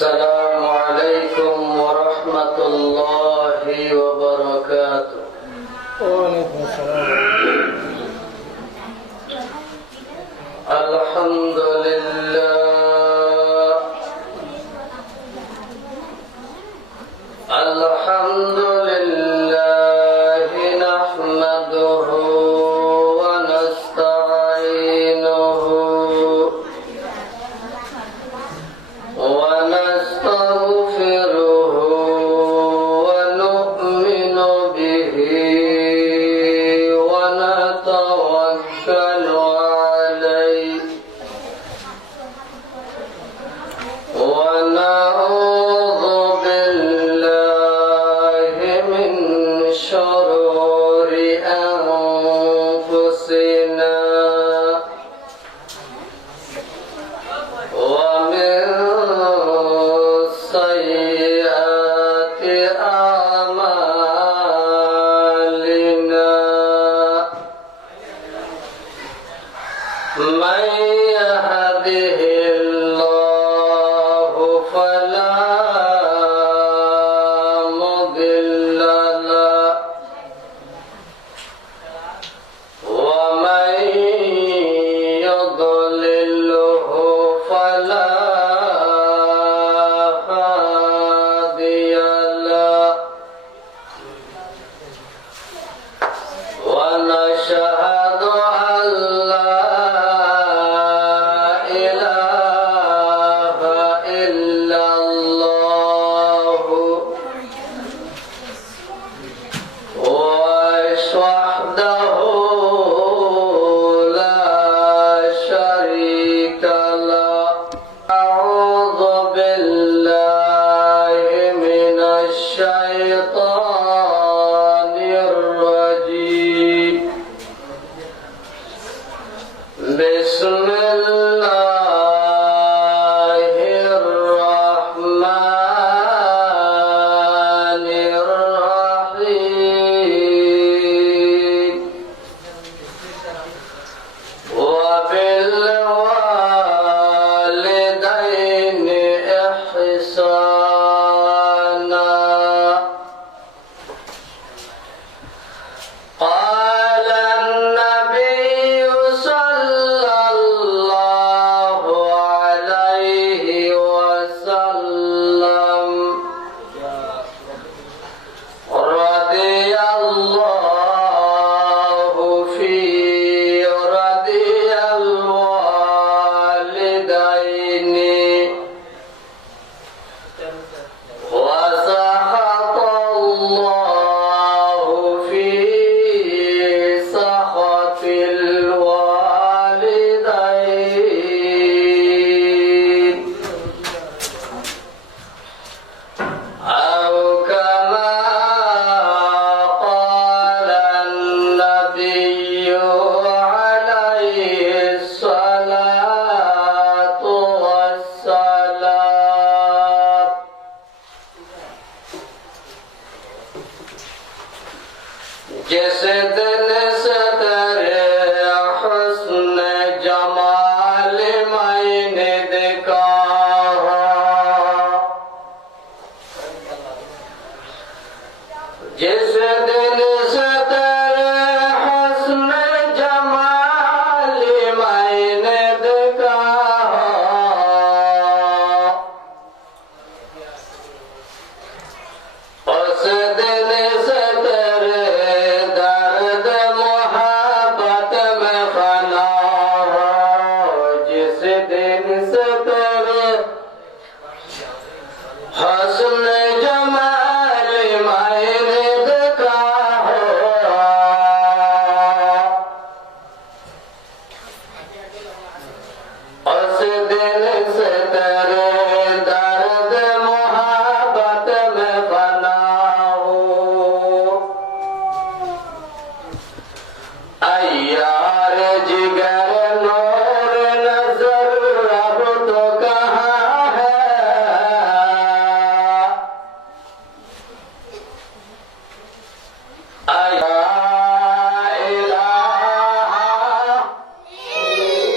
السلام عليكم ورحمة الله وبركاته. وعليكم السلام. الحمد لله الحمد لله نحمده ونستعينه ونستغفره ونؤمن به ونتوكل عليه ونعوذ بالله من شرور أنفسنا ومن سيئات أعمالنا من يهده الله فلا مضل له ومن يضلله فلا هادي له ونشهد أن لا إله إلا الله وحده لا شريك له أعوذ بالله من الشيطان الرجيم بسم الله الرحمن الرحيم وبالوالدين إحسانا قال النبي صلى الله عليه وسلم رضي الله رضي الوالدين وسخط الله في سخط الوالدين أو كما قال النبي عليه الصلاة والسلام जिस दिन से तेरे हुस्न जमाल मैंने देखा जिस दिन से तेरे हुस्न जमाल मैंने देखा उस दिन से तेरे दर्द मोहब्बत में फना हो जिस दिन से तेरे हुस्न जमाल मैंने देखा हो उस दिन से तेरे दर्द मोहब्बत में फना हो अय्यार जिगर नूर नजर अब तो कहाँ है अया इलाहा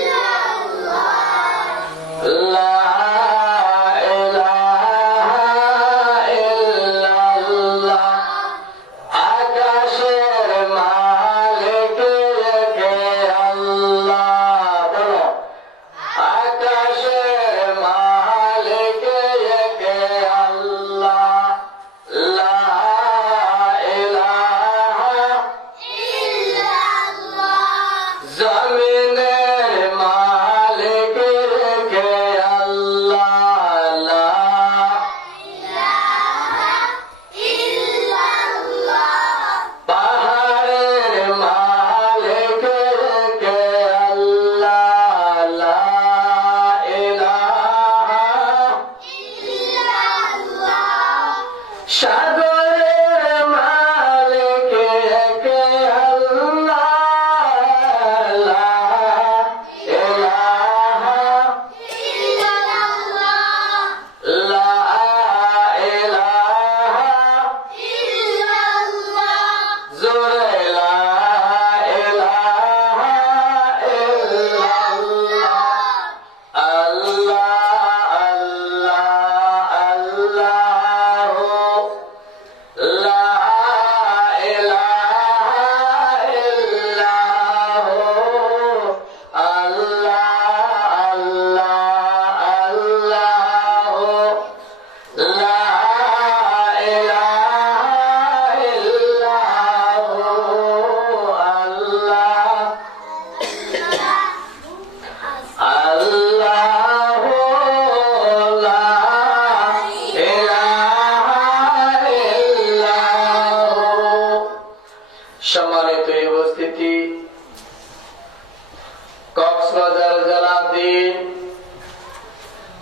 इल्लल्लाह ला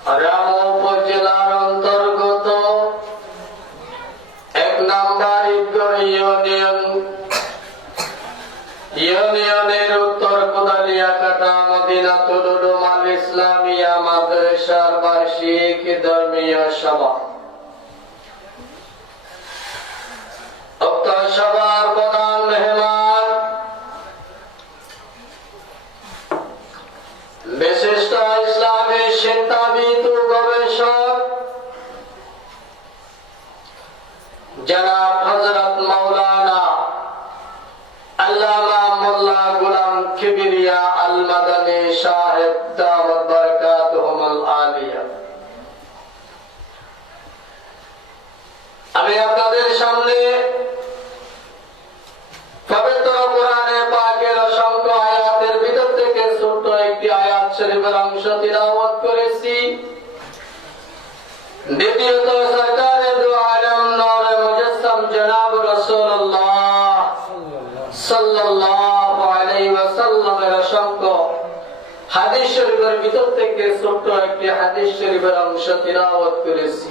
রামু উপজেলার অন্তর্গত 1 নম্বর ইউনিয়নের উত্তর কোদালিয়াকাটা মদিনাতুল উলুমাল ইসলামিয়া মাদ্রাসার বার্ষিক ধর্মীয় সভা। উক্ত সভার প্রধান মেহমান বিশিষ্ট ইসলামী চিন্তাবিদ ও গবেষক জনাব হযরত মাওলানা আল্লামা মোল্লা গোলাম কিবরিয়া আল মাদানী সাহেব দাওয়াত বারাকাতুহুমুল আলিয়া। আমি আপনাদের সামনে পবিত্র কোরআনে পাকের অসংখ্য আয়াতের ভিতর থেকে ছোট্ট একটি আয়াত শরীফের অংশ তিলাওয়াত করেছি। দ্বিতীয়ত সরকারে দু আলম নূর মুজাসসাম জনাব রাসূলুল্লাহ সাল্লাল্লাহু আলাইহি ওয়াসাল্লামের অসংখ্য হাদিস শরীফের ভিতর থেকে ছোট্ট একটি হাদিস শরীফের অংশ তিলাওয়াত করেছি।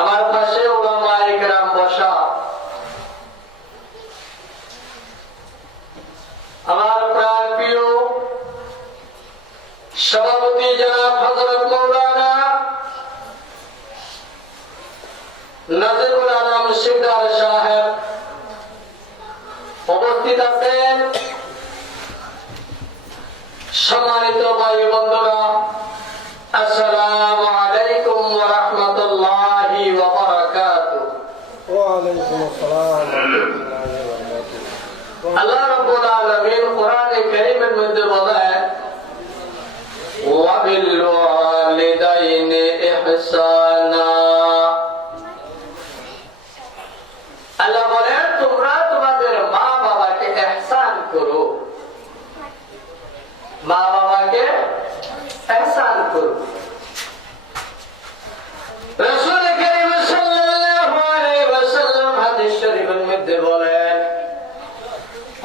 আমার পাশে উলামায়ে কেরাম বসা, আমার প্রাণ প্রিয় সভাপতি জনাব হযরত মাওলানা নাজিবুল আলম শিকদার সাহেব উপস্থিত আছেন। সম্মানিত ভাই বন্ধুরা, আসসালামু আলাইকুম ওয়া রাহমাতুল্লাহি ওয়া বারাকাতুহু। ওয়া আলাইকুম আসসালাম ওয়া রাহমাতুল্লাহি ওয়া বারাকাতুহু। আল্লাহ রাব্বুল আলামিন কোরআনে কারীমের মধ্যে বলেন, ওয়া বিল ওয়ালিদাইনি ইহসানা। আল্লাহ বলেন, তোমরা তোমাদের মা বাবাকে ইহসান করো, মা বাবাকে ইহসান করো। রাসূল কারীম সাল্লাল্লাহু আলাইহি ওয়াসাল্লাম হাদিস শরীফের মধ্যে বলেন,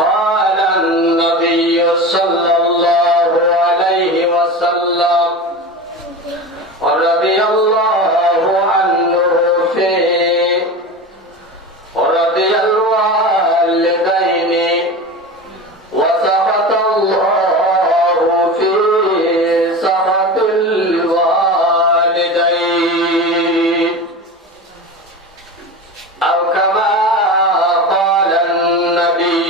قال النبي صلى الله عليه وسلم رضي الله عنه فيه ورضي الوالدين وسخط الله في سخط الوالدين أو كما قال النبي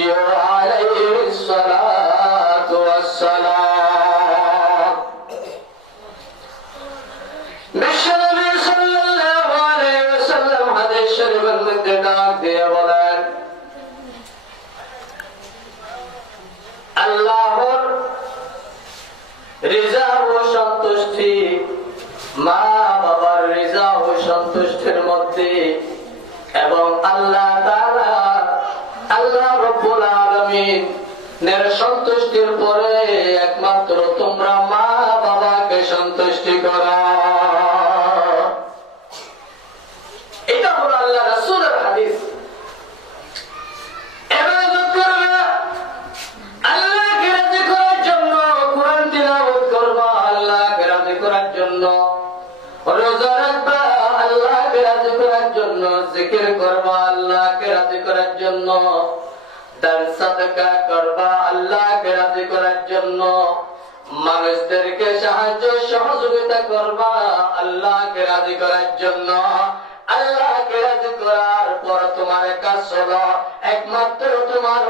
عليه الصلاة والسلام। বিশ্বনবী সাল্লাল্লাহু আলাইহি ওয়াসাল্লাম হাদিস শরীফের মধ্যে ডাক দিয়ে বলেন, আল্লাহর রিজা ও সন্তুষ্টি মা বাবার রিজা ও সন্তুষ্টির মধ্যে এবং আল্লাহ তাআলা আল্লাহ রাব্বুল আলামিন নের সন্তুষ্টির পরে একমাত্র তোমরা মা বাবাকে সন্তুষ্টি করো। এটা হলো আল্লাহ রাসূলের হাদিস। ইবাদত করবা আল্লাহকে রাজি করার জন্য, কোরআন তিলাওয়াত করবা আল্লাহকে রাজি করার জন্য, রোজা রাখবা আল্লাহকে রাজি করার জন্য, জিকির করবা আল্লাহকে রাজি করার জন্য, দান সাদকা করবা আল্লাহকে রাজি করার জন্য, মানুষদেরকে সাহায্য সহযোগিতা করবা আল্লাহকে রাজি করার জন্য। আল্লাহকে রাজি করার পর তোমার কাজ হলো একমাত্র তোমার